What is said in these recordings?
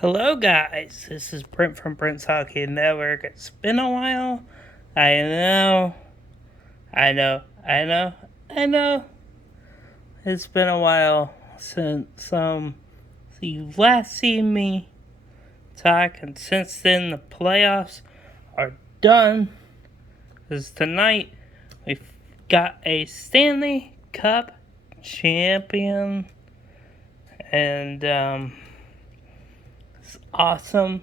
Hello, guys. This is Brent from Brent's Hockey Network. It's been a while. I know. I know. I know. I know. It's been a while since you've last seen me talk, and since then the playoffs are done. Because tonight we've got a Stanley Cup champion, and it's awesome.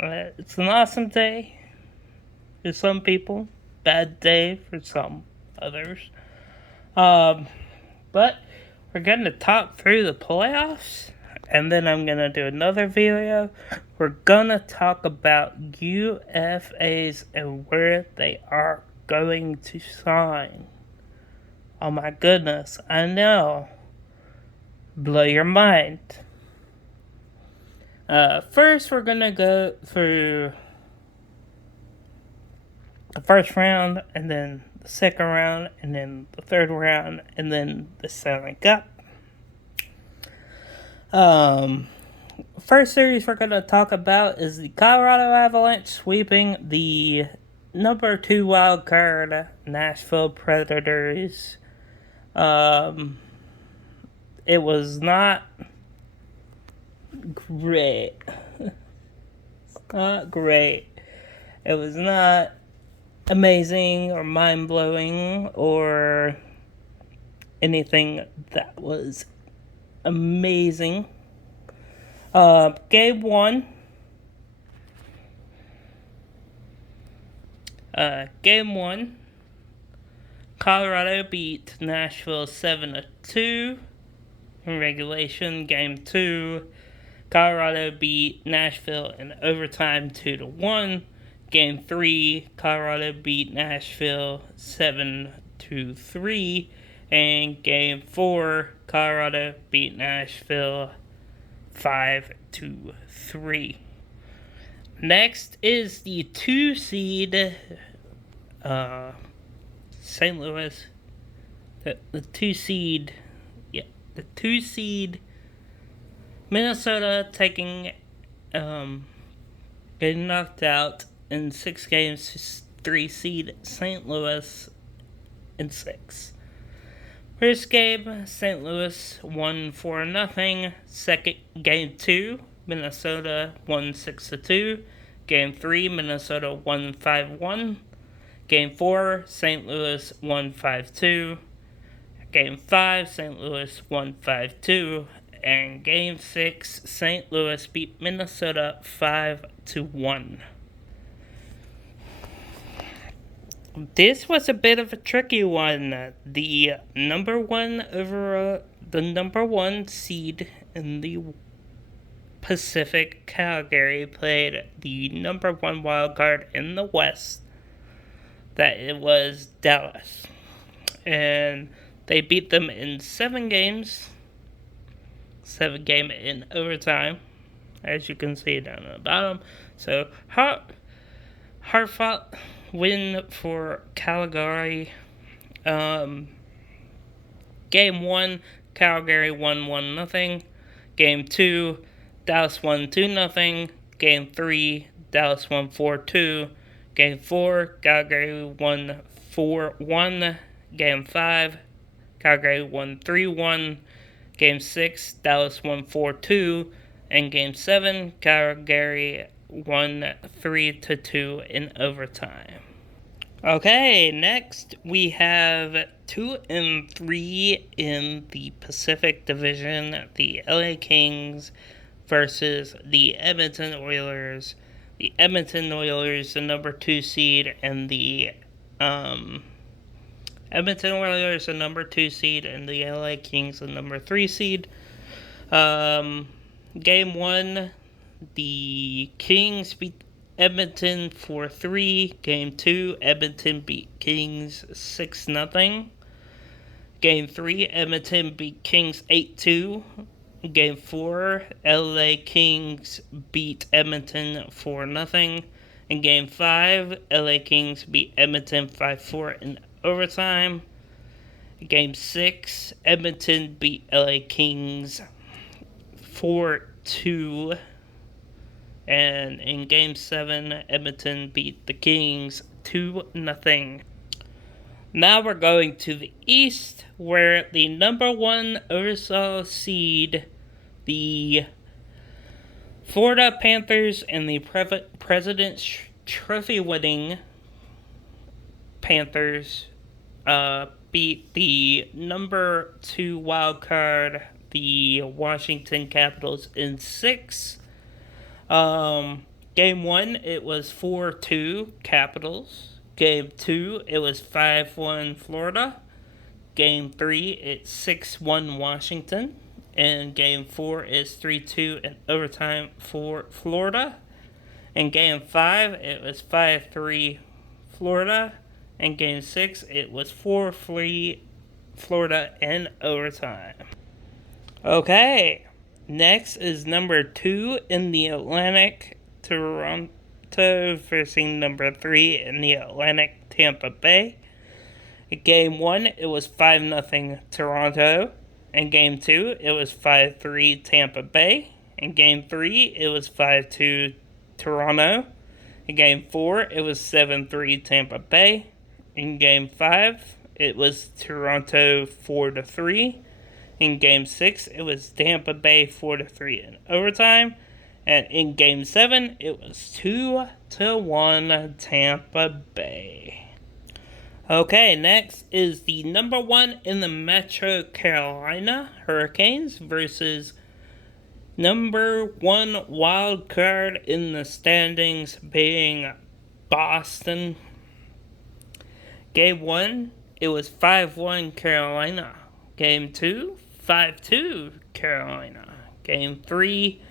It's an awesome day for some people, bad day for some others. But we're going to talk through the playoffs, and then I'm going to do another video. We're going to talk about UFAs and where they are going to sign. Oh my goodness, I know. Blow your mind. First, we're going to go through the first round, and then the second round, and then the third round, and then the Stanley Cup. First series we're going to talk about is the Colorado Avalanche sweeping the number 2 wild card Nashville Predators. It was not great. Not great. It was not amazing or mind-blowing or anything that was amazing. Game 1. Game 1. Colorado beat Nashville 7-2 in regulation. Game 2. Colorado beat Nashville in overtime 2-1. Game 3, Colorado beat Nashville 7-3. And Game 4, Colorado beat Nashville 5-3. Next is the 2 seed St. Louis. The 2 seed, the 2 seed Minnesota taking getting knocked out in 6 games, 3 seed St. Louis in 6. First game, St. Louis won 4-0. Second, game 2, Minnesota won 6-2. Game 3, Minnesota won 5-1. Game 4, St. Louis won 5-2. Game 5, St. Louis won 5-2. And Game 6, St. Louis beat Minnesota 5-1. This was a bit of a tricky one. The number 1 seed in the Pacific, Calgary, played the number 1 wild card in the West. That it was Dallas. And they beat them in 7 games. 7 game in overtime, as you can see down at the bottom. So hard fought win for Calgary. Game 1, Calgary won 1-0. Game 2, Dallas won 2-0. Game 3, Dallas won 4-2. Game 4, Calgary won 4-1. Game 5, Calgary won 3-1. Game 6, Dallas won 4-2. And Game 7, Calgary won 3-2 in overtime. Okay, next we have 2 and 3 in the Pacific Division. The LA Kings versus the Edmonton Oilers. The Edmonton Oilers, the number 2 seed, and the Edmonton Oilers, the number 2 seed, and the LA Kings, the number 3 seed. Game 1, the Kings beat Edmonton 4-3. Game 2, Edmonton beat Kings 6-0. Game 3, Edmonton beat Kings 8-2. Game 4, LA Kings beat Edmonton 4-0. In Game 5, LA Kings beat Edmonton 5-4 in overtime. Game 6, Edmonton beat LA Kings 4-2 2. And in Game 7, Edmonton beat the Kings 2-0. Now we're going to the East, where the number 1 overall seed, the Florida Panthers, and the President's Trophy winning Panthers beat the number 2 wild card, the Washington Capitals, in 6. Game 1, it was 4-2 Capitals. Game 2, it was 5-1 Florida. Game 3, it's 6-1 Washington. And Game 4 is 3-2 in overtime for Florida. In Game 5, it was 5-3 Florida. And Game 6, it was 4-3 Florida in overtime. Okay, next is number 2 in the Atlantic, Toronto, facing number 3 in the Atlantic, Tampa Bay. In Game 1, it was 5-0 Toronto. In Game 2, it was 5-3 Tampa Bay. In Game 3, it was 5-2 Toronto. In Game 4, it was 7-3 Tampa Bay. In Game 5, it was Toronto 4-3. In Game 6, it was Tampa Bay 4-3 in overtime. And in Game 7, it was 2-1 Tampa Bay. Okay, next is the number 1 in the Metro Carolina Hurricanes versus number 1 wild card in the standings, being Boston. Game 1, it was 5-1 Carolina. Game 2, 5-2 Carolina. Game 3,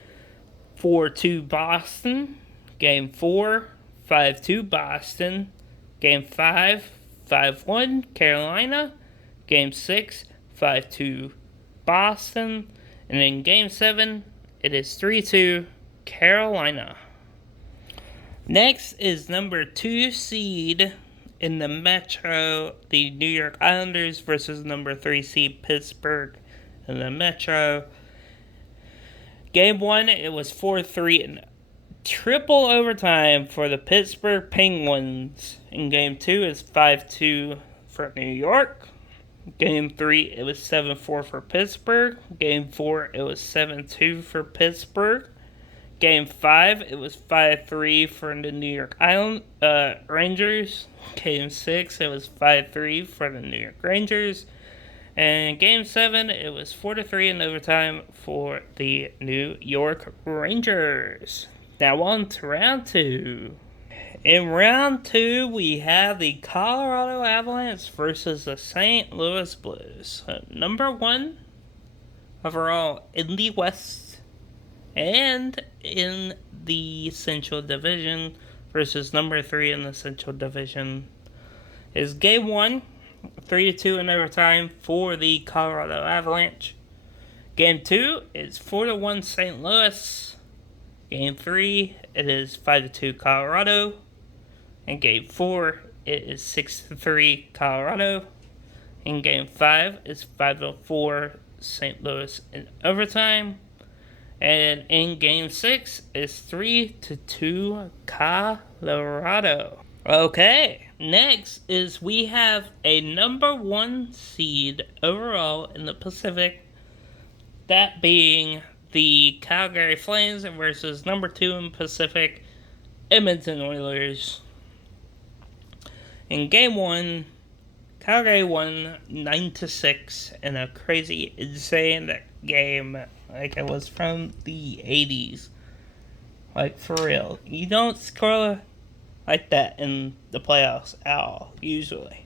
4-2 Boston. Game 4, 5-2 Boston. Game 5, 5-1 Carolina. Game 6, 5-2 Boston. And in Game 7, it is 3-2 Carolina. Next is number 2 seed in the Metro, the New York Islanders versus number 3 seed Pittsburgh in the Metro. Game 1, it was 4-3 in triple overtime for the Pittsburgh Penguins. In Game 2, it's 5-2 for New York. Game 3, it was 7-4 for Pittsburgh. Game 4, it was 7-2 for Pittsburgh. Game 5, it was 5-3 for the New York Rangers. Game 6, it was 5-3 for the New York Rangers. And Game 7, it was 4-3 in overtime for the New York Rangers. Now on to round 2. In round 2, we have the Colorado Avalanche versus the St. Louis Blues. Number 1 overall in the West and in the Central Division versus number 3 in the Central Division is Game 1, 3-2 in overtime for the Colorado Avalanche. Game 2 is 4-1 St. Louis. Game 3, it is 5-2 Colorado. And Game 4, it is 6-3 Colorado. In Game 5, it's 5-4 St. Louis in overtime. And in Game 6, it's 3-2 Colorado. Okay, next is we have a number 1 seed overall in the Pacific, that being the Calgary Flames versus number 2 in Pacific, Edmonton Oilers. In Game 1, Calgary won 9-6 in a crazy, insane game. Like it was from the 80s. Like, for real. You don't score like that in the playoffs at all, usually.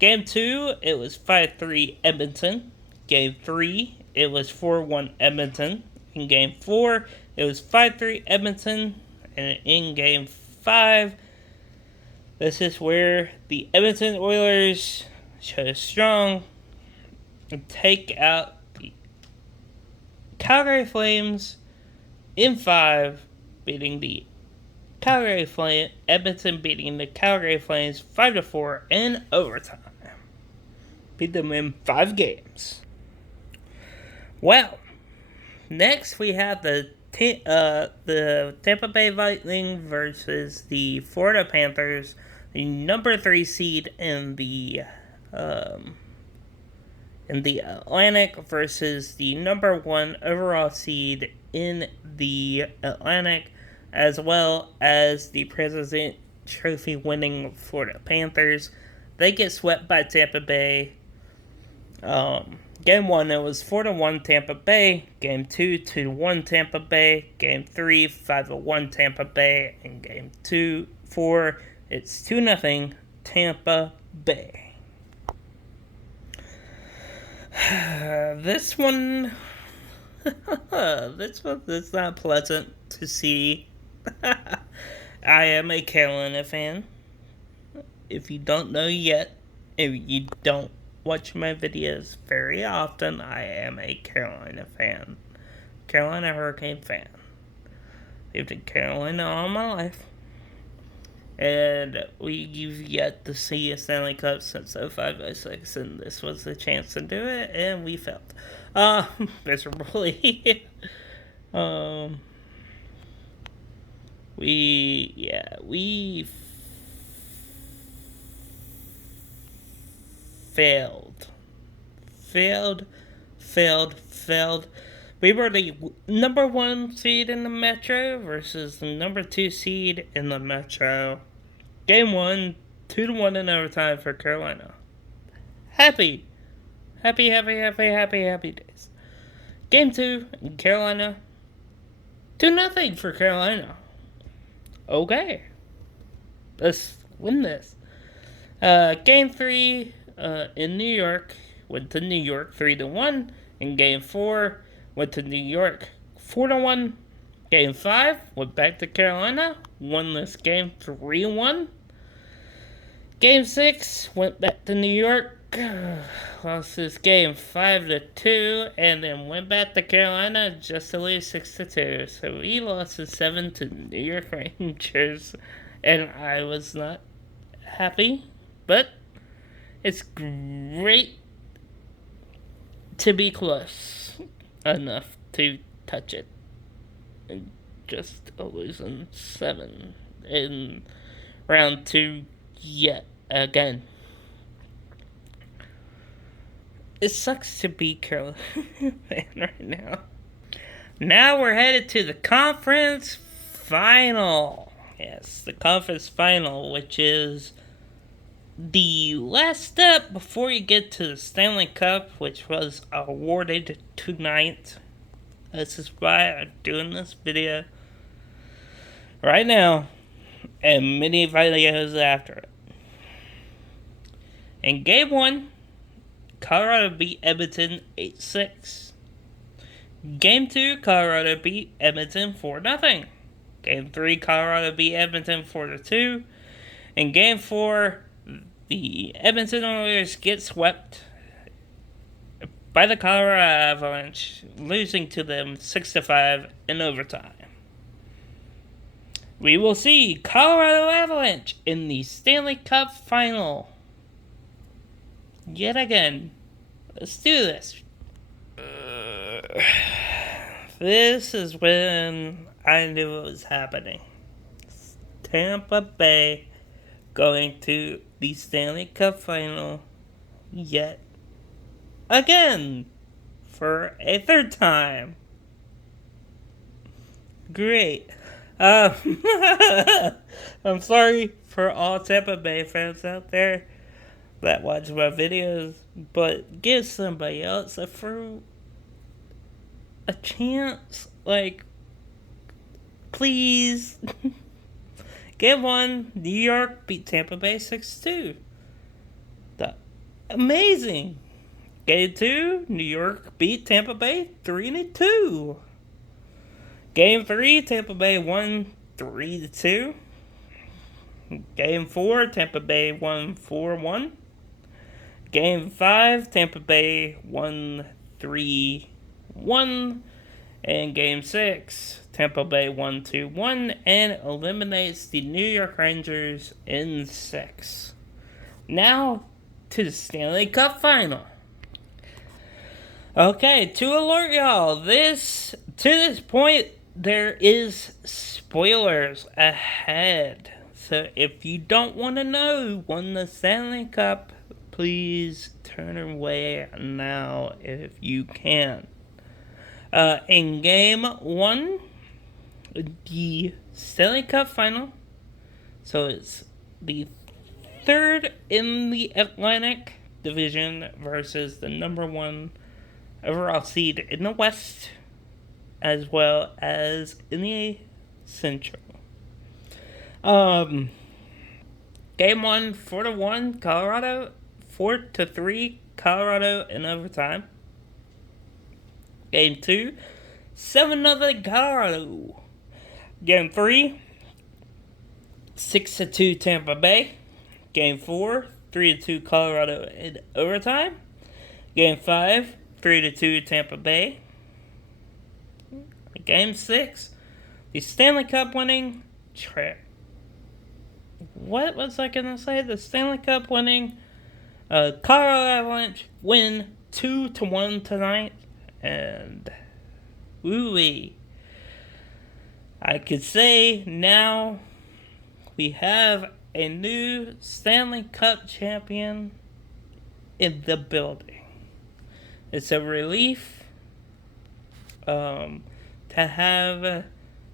Game 2, it was 5-3 Edmonton. Game 3, it was 4-1 Edmonton. In Game 4, it was 5-3 Edmonton. And in Game 5, this is where the Edmonton Oilers show strong and take out the Calgary Flames in 5, beating the Calgary Flames. Edmonton beating the Calgary Flames 5-4 in overtime. Beat them in 5 games. Well, next we have the the Tampa Bay Lightning versus the Florida Panthers, the number 3 seed in the Atlantic versus the number 1 overall seed in the Atlantic, as well as the President Trophy winning Florida Panthers. They get swept by Tampa Bay. Game 1, it was 4-1 Tampa Bay. Game 2, 2-1 Tampa Bay. Game 3, 5-1 Tampa Bay. And Game 4, it's 2-0 Tampa Bay. This one is not pleasant to see. I am a Carolina fan. If you don't know yet, if you don't watch my videos very often, I am a Carolina fan. Carolina Hurricane fan. Lived in Carolina all my life. And we've yet to see a Stanley Cup since 05-06, and this was the chance to do it, and we failed. Miserably. We failed. We were the number 1 seed in the Metro versus the number 2 seed in the Metro. Game 1, 2-1 in overtime for Carolina. Happy days. Game 2 in Carolina, 2-0 for Carolina. Okay, let's win this. Game 3 in New York, went to New York 3-1. In Game 4, went to New York 4-1. Game 5, went back to Carolina, won this game 3-1. Game 6, went back to New York, lost this game 5-2, and then went back to Carolina just to lose 6-2. So we lost 7 to New York Rangers, and I was not happy, but it's great to be close enough to touch it, and just losing 7 in round 2 yet again. It sucks to be Carolina fan right now. Now we're headed to the conference final. Yes, the conference final, which is the last step before you get to the Stanley Cup, which was awarded tonight. This is why I'm doing this video right now, and many videos after it. In Game 1, Colorado beat Edmonton 8-6. Game 2, Colorado beat Edmonton 4-0. Game 3, Colorado beat Edmonton 4-2. In Game 4, the Edmonton Oilers get swept by the Colorado Avalanche, losing to them 6-5 in overtime. We will see Colorado Avalanche in the Stanley Cup final. Yet again. Let's do this. This is when I knew it was happening. Tampa Bay going to the Stanley Cup final yet again for a third time. Great. I'm sorry for all Tampa Bay fans out there that watch my videos, but give somebody else a chance. Like, please. Game 1, New York beat Tampa Bay 6-2. Amazing. Game 2, New York beat Tampa Bay 3-2. Game 3, Tampa Bay won 3-2. Game 4, Tampa Bay won 4-1. Game 5, Tampa Bay won 3-1. And Game 6, Tampa Bay won 2-1 and eliminates the New York Rangers in 6. Now to the Stanley Cup final. Okay, to alert y'all, to this point, there is spoilers ahead. So if you don't want to know who won the Stanley Cup, please turn away now if you can. In game one, the Stanley Cup final. So it's the third in the Atlantic Division versus the number one overall seed in the West, as well as in the Central. Game one, 4-1, Colorado. 4-3, Colorado in overtime. Game two, 7-0, Colorado. Game three, 6-2, Tampa Bay. Game four, 3-2, Colorado in overtime. Game five, 3-2, Tampa Bay. Game six, the Stanley Cup winning what was I gonna say? The Stanley Cup winning Colorado Avalanche win 2-1 tonight, and woo-wee. I could say now we have a new Stanley Cup champion in the building. It's a relief to have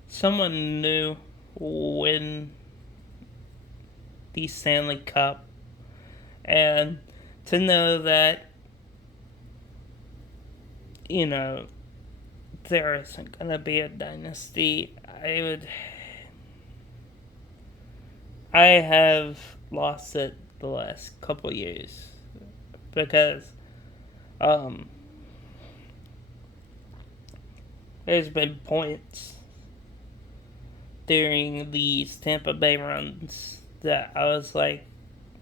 someone new win the Stanley Cup, and to know that, you know, there isn't going to be a dynasty. I have lost it the last couple years because there's been points during these Tampa Bay runs that I was like,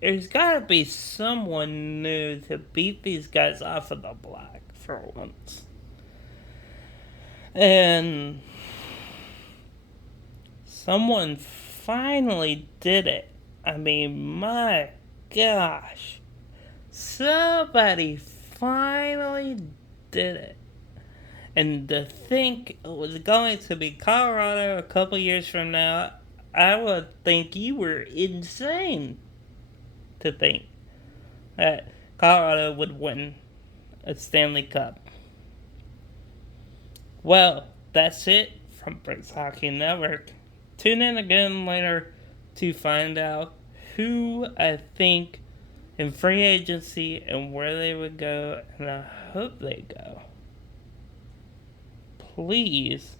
there's gotta be someone new to beat these guys off of the block for once. And someone finally did it. I mean, my gosh. Somebody finally did it. And to think it was going to be Colorado a couple years from now, I would think you were insane to think that Colorado would win a Stanley Cup. Well, that's it from Bricks Hockey Network. Tune in again later to find out who I think in free agency and where they would go, and I hope they go. Please.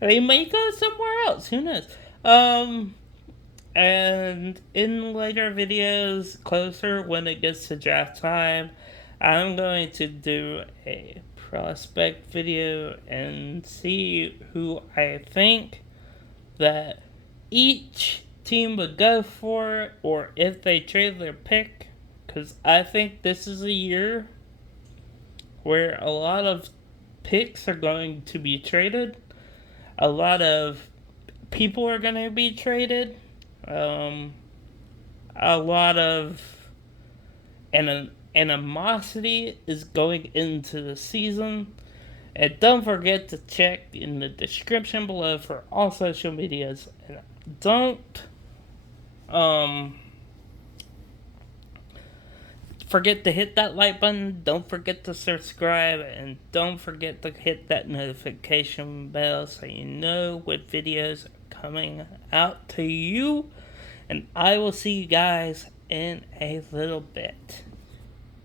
They may go somewhere else. Who knows? And in later videos, closer when it gets to draft time, I'm going to do a prospect video and see who I think that each team would go for, or if they trade their pick, because I think this is a year where a lot of picks are going to be traded. A lot of people are going to be traded. A lot of animosity is going into the season. And don't forget to check in the description below for all social medias. And don't forget to hit that like button. Don't forget to subscribe, and don't forget to hit that notification bell so you know what videos are coming out to you. And I will see you guys in a little bit.